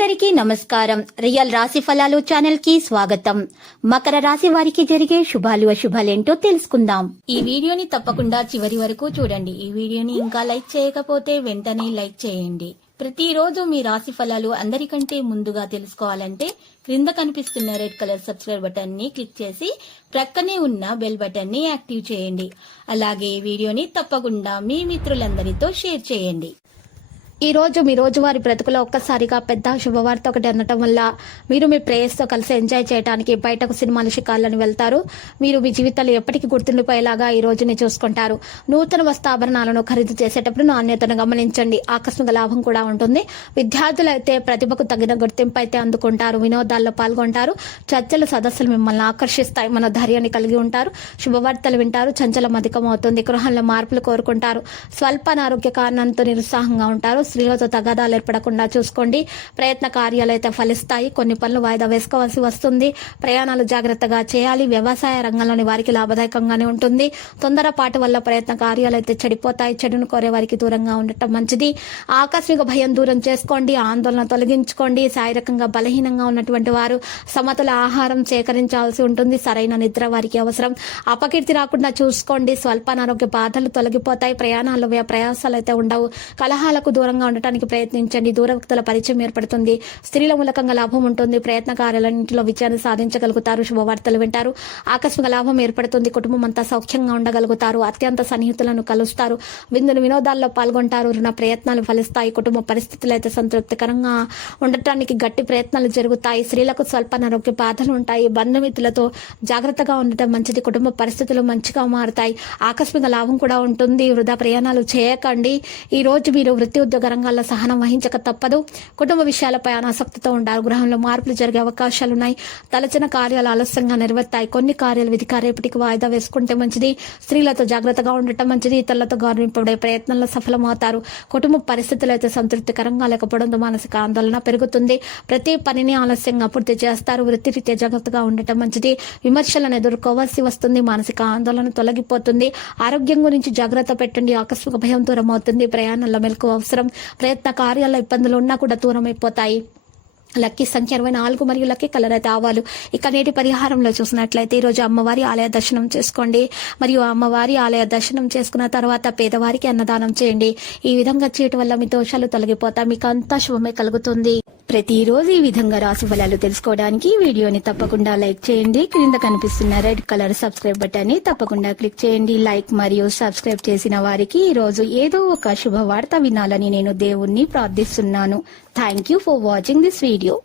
అందరికీ నమస్కారం. రియల్ రాశి ఫలాలు ఛానల్ కి స్వాగతం. మకర రాశి వారికి జరిగే శుభాలు అశుభాలేంటో తెలుసుకుందాం. ఈ వీడియోని తప్పకుండా చివరి వరకు చూడండి. ఈ వీడియోని ఇంకా లైక్ చేయకపోతే వెంటనే లైక్ చేయండి. ప్రతిరోజు మీ రాశి ఫలాలు అందరికంటే ముందుగా తెలుసుకోవాలంటే క్రింద కనిపిస్తున్న రెడ్ కలర్ సబ్స్క్రైబ్ బటన్ ని క్లిక్ చేసి ప్రక్కనే ఉన్న బెల్ బటన్ ని యాక్టివ్ చేయండి. అలాగే ఈ వీడియోని తప్పకుండా మీ మిత్రులందరితో షేర్ చేయండి. ఈ రోజు మీ రోజువారి బ్రతుకులో ఒక్కసారిగా పెద్ద శుభవార్త ఒకటి అందటం వల్ల మీరు మీ ప్రేయస్తో కలిసి ఎంజాయ్ చేయడానికి బయటకు సినిమాలు షికార్లను వెళ్తారు. మీరు మీ జీవితాలు ఎప్పటికీ గుర్తుండిపోయేలాగా ఈ రోజుని చూసుకుంటారు. నూతన వస్త్రాభరణాలను ఖరీదు చేసేటప్పుడు నాణ్యతను గమనించండి. ఆకస్మిక లాభం కూడా ఉంటుంది. విద్యార్థులు అయితే ప్రతిభకు తగిన గుర్తింపు అయితే అందుకుంటారు. వినోదాల్లో పాల్గొంటారు. చర్చలు సదస్సులు మిమ్మల్ని ఆకర్షిస్తాయి. మన ధైర్యాన్ని కలిగి ఉంటారు. శుభవార్తలు వింటారు. చంచలం అధికమవుతుంది. గృహంలో మార్పులు కోరుకుంటారు. స్వల్ప అనారోగ్య కారణంతో నిరుత్సాహంగా ఉంటారు. స్త్రీలతో తగాదాలు ఏర్పడకుండా చూసుకోండి. ప్రయత్న కార్యాలు అయితే ఫలిస్తాయి. కొన్ని పనులు వాయిదా వేసుకోవాల్సి వస్తుంది. ప్రయాణాలు జాగ్రత్తగా చేయాలి. వ్యవసాయ రంగంలోని వారికి లాభదాయకంగానే ఉంటుంది. తొందరపాటు వల్ల ప్రయత్న కార్యాలు అయితే చెడిపోతాయి. చెడును కోరే వారికి దూరంగా ఉండటం మంచిది. ఆకస్మిక భయం దూరం చేసుకోండి. ఆందోళన తొలగించుకోండి. శారీరకంగా బలహీనంగా ఉన్నటువంటి వారు సమతుల ఆహారం సేకరించాల్సి ఉంటుంది. సరైన నిద్ర వారికి అవసరం. అపకీర్తి రాకుండా చూసుకోండి. స్వల్ప అనారోగ్య బాధలు తొలగిపోతాయి. ప్రయాణాల్లో ప్రయాసాలు అయితే ఉండవు. కలహాలకు దూరంగా ఉండటానికి ప్రయత్నించండి. దూర వ్యక్తుల పరిచయం ఏర్పడుతుంది. స్త్రీల మూలకంగా లాభం ఉంటుంది. ప్రయత్న కార్యాలన్నింటిలో విజయాన్ని సాధించగలుగుతారు. శుభవార్తలు వింటారు. ఆకస్మిక లాభం ఏర్పడుతుంది. కుటుంబం అంతా సౌఖ్యంగా ఉండగలుగుతారు. అత్యంత సన్నిహితులను కలుస్తారు. విందులు వినోదాల్లో పాల్గొంటారు. రుణ ప్రయత్నాలు ఫలిస్తాయి. కుటుంబ పరిస్థితులు అయితే సంతృప్తికరంగా ఉండటానికి గట్టి ప్రయత్నాలు జరుగుతాయి. స్త్రీలకు స్వల్ప అనారోగ్య బాధలు ఉంటాయి. బంధుమిత్రులతో జాగ్రత్తగా ఉండటం మంచిది. కుటుంబ పరిస్థితులు మంచిగా మారుతాయి. ఆకస్మిక లాభం కూడా ఉంటుంది. వృధా ప్రయాణాలు చేయకండి. ఈ రోజు మీరు వృత్తి ఉద్యోగ రంగాల్లో సహనం వహించక తప్పదు. కుటుంబ విషయాలపై అనాసక్తితో ఉండాలి. గృహంలో మార్పులు జరిగే అవకాశాలున్నాయి. తలచిన కార్యాలు ఆలస్యంగా నెరవేరుతాయి. కొన్ని కార్యాలు విధిగా రేపటికి వాయిదా వేసుకుంటే మంచిది. స్త్రీలతో జాగ్రత్తగా ఉండటం మంచిది. ఇతరులతో గౌరవింపబడే ప్రయత్నంలో సఫలమవుతారు. కుటుంబ పరిస్థితులు అయితే సంతృప్తికరంగా లేకపోవడంతో మానసిక ఆందోళన పెరుగుతుంది. ప్రతి పనిని ఆలస్యంగా పూర్తి చేస్తారు. వృత్తిరీత్యా జాగ్రత్తగా ఉండటం మంచిది. విమర్శలను ఎదుర్కోవాల్సి వస్తుంది. మానసిక ఆందోళన తొలగిపోతుంది. ఆరోగ్యం గురించి జాగ్రత్త పెట్టండి. ఆకస్మిక భయం దూరం అవుతుంది. ప్రయాణంలో మెలకు అవసరం. ప్రయత్న కార్యాల ఇబ్బందులు ఉన్నా కూడా దూరం అయిపోతాయి. లక్కీ సంఖ్య 24 మరియు లక్కీ కలర్ అయితే ఆవాలు. ఇక నేటి పరిహారంలో చూసినట్లయితే ఈ రోజు అమ్మవారి ఆలయ దర్శనం చేసుకోండి. మరియు అమ్మవారి ఆలయ దర్శనం చేసుకున్న తర్వాత పేదవారికి అన్నదానం చేయండి. ఈ విధంగా చేయటం వల్ల మీ దోషాలు తొలగిపోతాయి. మీకు అంతా శుభమే కలుగుతుంది. ప్రతిరోజు ఈ విధంగా రాశి ఫలాలు తెలుసుకోవడానికి వీడియోని తప్పకుండా లైక్ చేయండి. క్రింద కనిపిస్తున్న రెడ్ కలర్ సబ్స్క్రైబ్ బటన్ ని తప్పకుండా క్లిక్ చేయండి. లైక్ మరియు సబ్స్క్రైబ్ చేసిన వారికి ఈ రోజు ఏదో ఒక శుభవార్త వినాలని నేను దేవుణ్ణి ప్రార్థిస్తున్నాను. Thank you for watching this video.